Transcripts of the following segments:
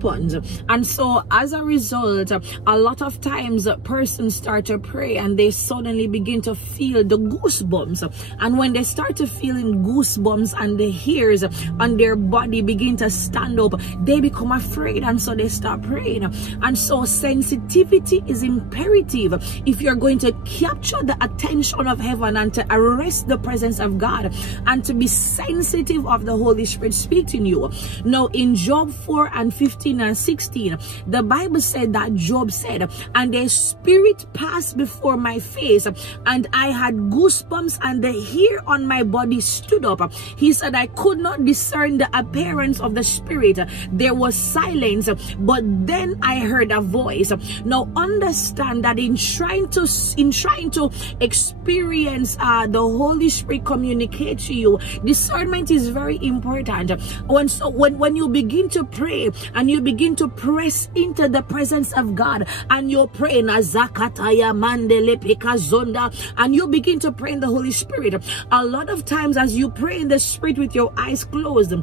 happens. And so as a result, a lot of times persons start to pray and they suddenly begin to feel the goosebumps. And when they start to feeling goosebumps and the hairs on their body begin to stand up, they become afraid, and so they start praying. And so sensitivity is imperative if you're going to capture the attention of heaven and to arrest the presence of God and to be sensitive of the Holy Spirit speaking to you. Now in Job 4:15 and 16, the Bible said that Job said, and the spirit passed before my face, and I had goosebumps, and the hair on my body stood up. He said, I could not discern the appearance of the spirit. There was silence, but then I heard a voice. Now understand that in trying to experience the Holy Spirit communicate to you, discernment is very important. When you begin to pray and you begin to press into the presence of God and you're praying and you begin to pray in the Holy Spirit, a lot of times as you pray in the Spirit with your eyes closed,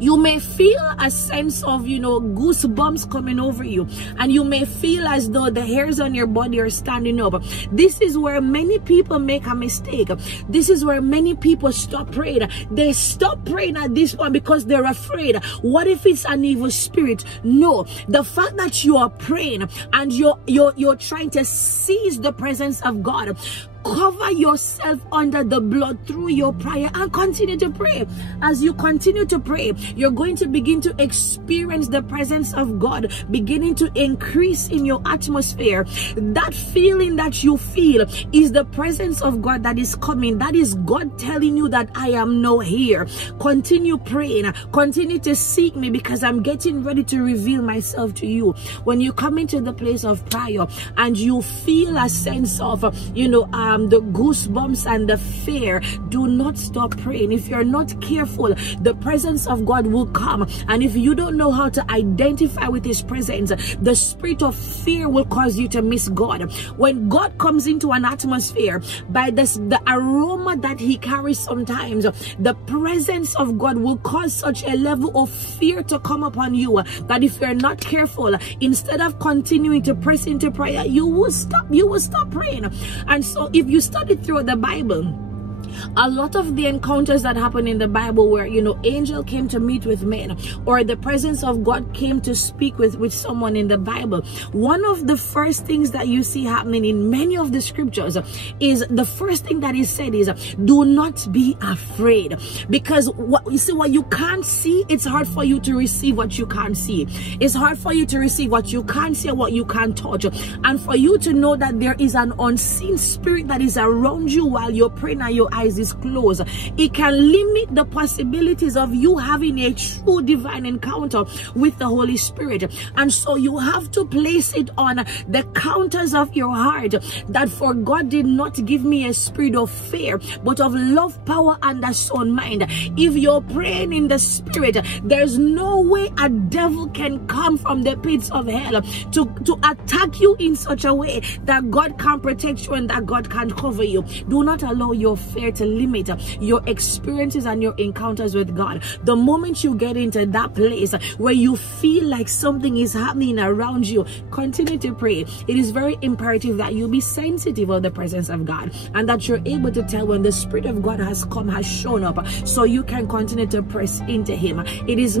you may feel a sense of, goosebumps coming over you, and you may feel as though the hairs on your body are standing up. This is where many people make a mistake. This is where many people stop praying. They stop praying at this point because they're afraid. What if it's an evil spirit? No, the fact that you are praying and you're trying to seize the presence of God, cover yourself under the blood through your prayer and continue to pray. As you continue to pray, you're going to begin to experience the presence of God beginning to increase in your atmosphere. That feeling that you feel is the presence of God that is coming. That is God telling you that I am now here. Continue praying. Continue to seek me because I'm getting ready to reveal myself to you. When you come into the place of prayer and you feel a sense of, the goosebumps and the fear, do not stop praying. If you're not careful, the presence of God will come, and if you don't know how to identify with his presence, the spirit of fear will cause you to miss God. When God comes into an atmosphere, by the aroma that he carries, sometimes the presence of God will cause such a level of fear to come upon you that if you're not careful, instead of continuing to press into prayer, you will stop praying. And so if you study through the Bible, a lot of the encounters that happen in the Bible where, angel came to meet with men, or the presence of God came to speak with someone in the Bible, one of the first things that you see happening in many of the scriptures is the first thing that is said is, do not be afraid. Because what you can't see, it's hard for you to receive what you can't see. It's hard for you to receive what you can't see and what you can't touch. And for you to know that there is an unseen spirit that is around you while you're praying and your eyes is closed, it can limit the possibilities of you having a true divine encounter with the Holy Spirit. And so you have to place it on the counters of your heart that for God did not give me a spirit of fear, but of love, power, and a sound mind. If you're praying in the Spirit, there's no way a devil can come from the pits of hell to attack you in such a way that God can protect you and that God can cover you. Do not allow your fear to limit your experiences and your encounters with God. The moment you get into that place where you feel like something is happening around you, continue to pray. It is very imperative that you be sensitive of the presence of God and that you're able to tell when the Spirit of God has come, has shown up, so you can continue to press into him. It is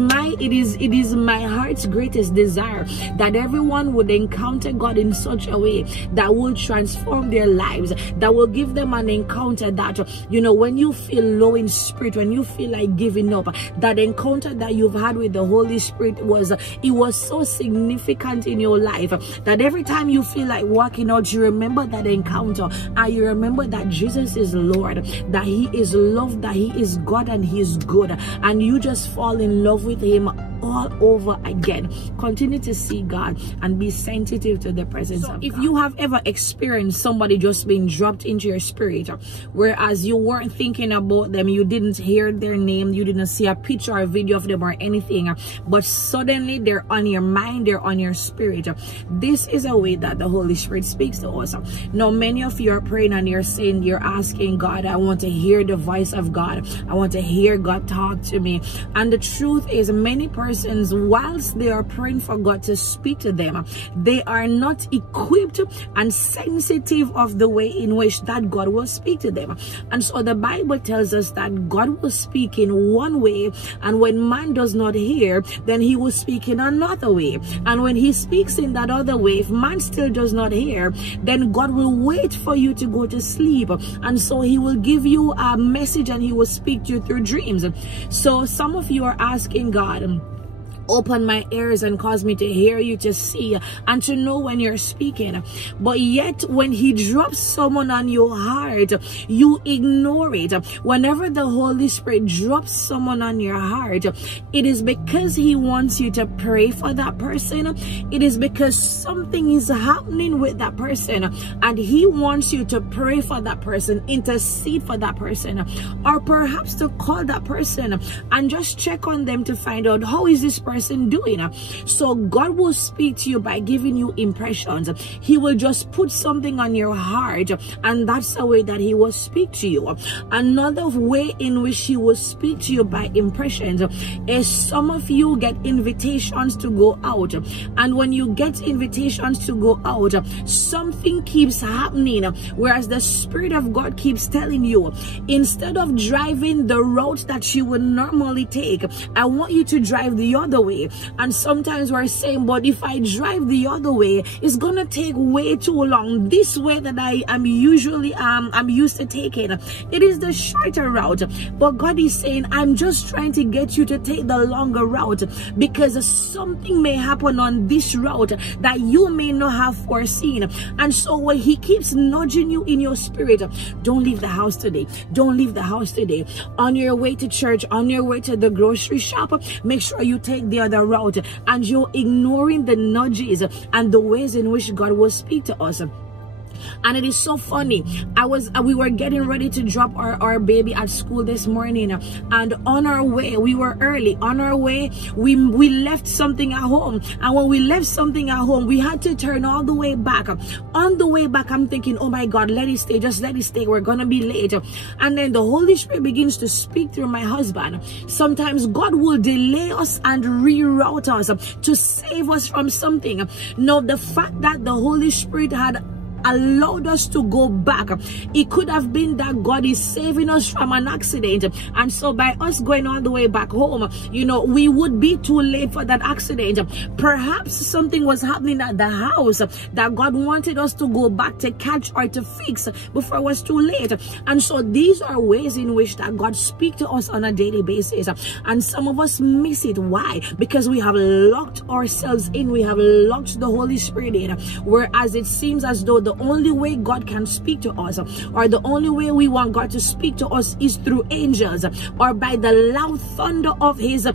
my heart's greatest desire that everyone would encounter God in such a way that will transform their lives, that will give them an encounter that, when you feel low in spirit, when you feel like giving up, that encounter that you've had with the Holy Spirit was so significant in your life that every time you feel like walking out, you remember that encounter and you remember that Jesus is Lord, that he is love, that he is God and he is good, and you just fall in love with him all over again. Continue to see God and be sensitive to the presence of God. If you have ever experienced somebody just being dropped into your spirit, whereas you weren't thinking about them, you didn't hear their name, you didn't see a picture or a video of them or anything, but suddenly they're on your mind, they're on your spirit, this is a way that the Holy Spirit speaks to us. Now many of you are praying and you're saying, you're asking God, I want to hear the voice of God, I want to hear God talk to me. And the truth is, many persons persons, whilst they are praying for God to speak to them, they are not equipped and sensitive of the way in which that God will speak to them. And so the Bible tells us that God will speak in one way, and when man does not hear, then he will speak in another way. And when he speaks in that other way, if man still does not hear, then God will wait for you to go to sleep, and so he will give you a message and he will speak to you through dreams. So some of you are asking God, open my ears and cause me to hear you, to see and to know when you're speaking. But yet when he drops someone on your heart, you ignore it. Whenever the Holy Spirit drops someone on your heart, it is because he wants you to pray for that person. It is because something is happening with that person, and he wants you to pray for that person, intercede for that person, or perhaps to call that person and just check on them to find out, how is this person doing? So God will speak to you by giving you impressions. He will just put something on your heart, and that's the way that he will speak to you. Another way in which he will speak to you by impressions is some of you get invitations to go out, and when you get invitations to go out, something keeps happening, whereas the Spirit of God keeps telling you, instead of driving the route that you would normally take, I want you to drive the other way. And sometimes we're saying, but if I drive the other way, it's gonna take way too long. This way that I am usually I'm used to taking, it is the shorter route. But God is saying, I'm just trying to get you to take the longer route, because something may happen on this route that you may not have foreseen. And so when he keeps nudging you in your spirit, don't leave the house today, don't leave the house today, on your way to church, on your way to the grocery shop, make sure you take the other route, and you're ignoring the nudges and the ways in which God will speak to us. And it is so funny. We were getting ready to drop our baby at school this morning, and on our way, we were early. On our way, we left something at home, and when we left something at home, we had to turn all the way back. On the way back, I'm thinking, oh my God, let it stay, just let it stay, we're gonna be late. And then the Holy Spirit begins to speak through my husband. Sometimes God will delay us and reroute us to save us from something. Now, the fact that the Holy Spirit had allowed us to go back, it could have been that God is saving us from an accident, and so by us going all the way back home, you know, we would be too late for that accident. Perhaps something was happening at the house that God wanted us to go back to catch or to fix before it was too late. And so these are ways in which that God speaks to us on a daily basis, and some of us miss it. Why? Because we have locked ourselves in, we have locked the Holy Spirit in, whereas it seems as though the only way God can speak to us, or the only way we want God to speak to us, is through angels, or by the loud thunder of his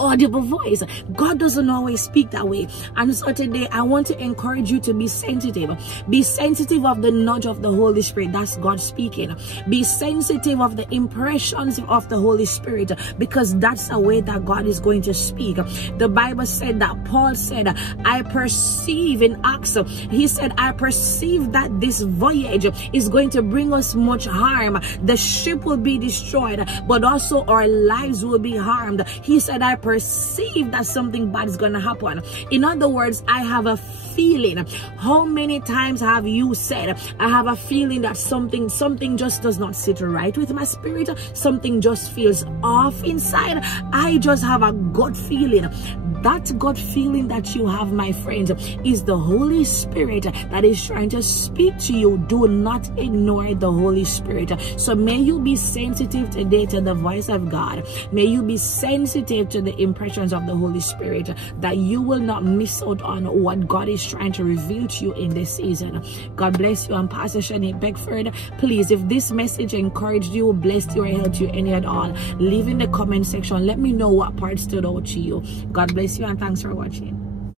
audible voice. God doesn't always speak that way. And so today I want to encourage you to be sensitive. Be sensitive of the nudge of the Holy Spirit. That's God speaking. Be sensitive of the impressions of the Holy Spirit, because that's the way that God is going to speak. The Bible said that Paul said, I perceive in Acts, he said, I perceive that this voyage is going to bring us much harm. The ship will be destroyed, but also our lives will be harmed. He said, I perceive that something bad is going to happen. In other words, I have a feeling. How many times have you said, I have a feeling that something just does not sit right with my spirit, something just feels off inside, I just have a gut feeling. That gut feeling that you have, my friends, is the Holy Spirit that is trying to speak to you. Do not ignore the Holy Spirit. So may you be sensitive today to the voice of God. May you be sensitive to the impressions of the Holy Spirit, that you will not miss out on what God is trying to reveal to you in this season. God bless you. I'm Pastor Shanique Beckford. Please, if this message encouraged you, blessed you, or helped you any at all, leave in the comment section. Let me know what part stood out to you. God bless you, and thanks for watching.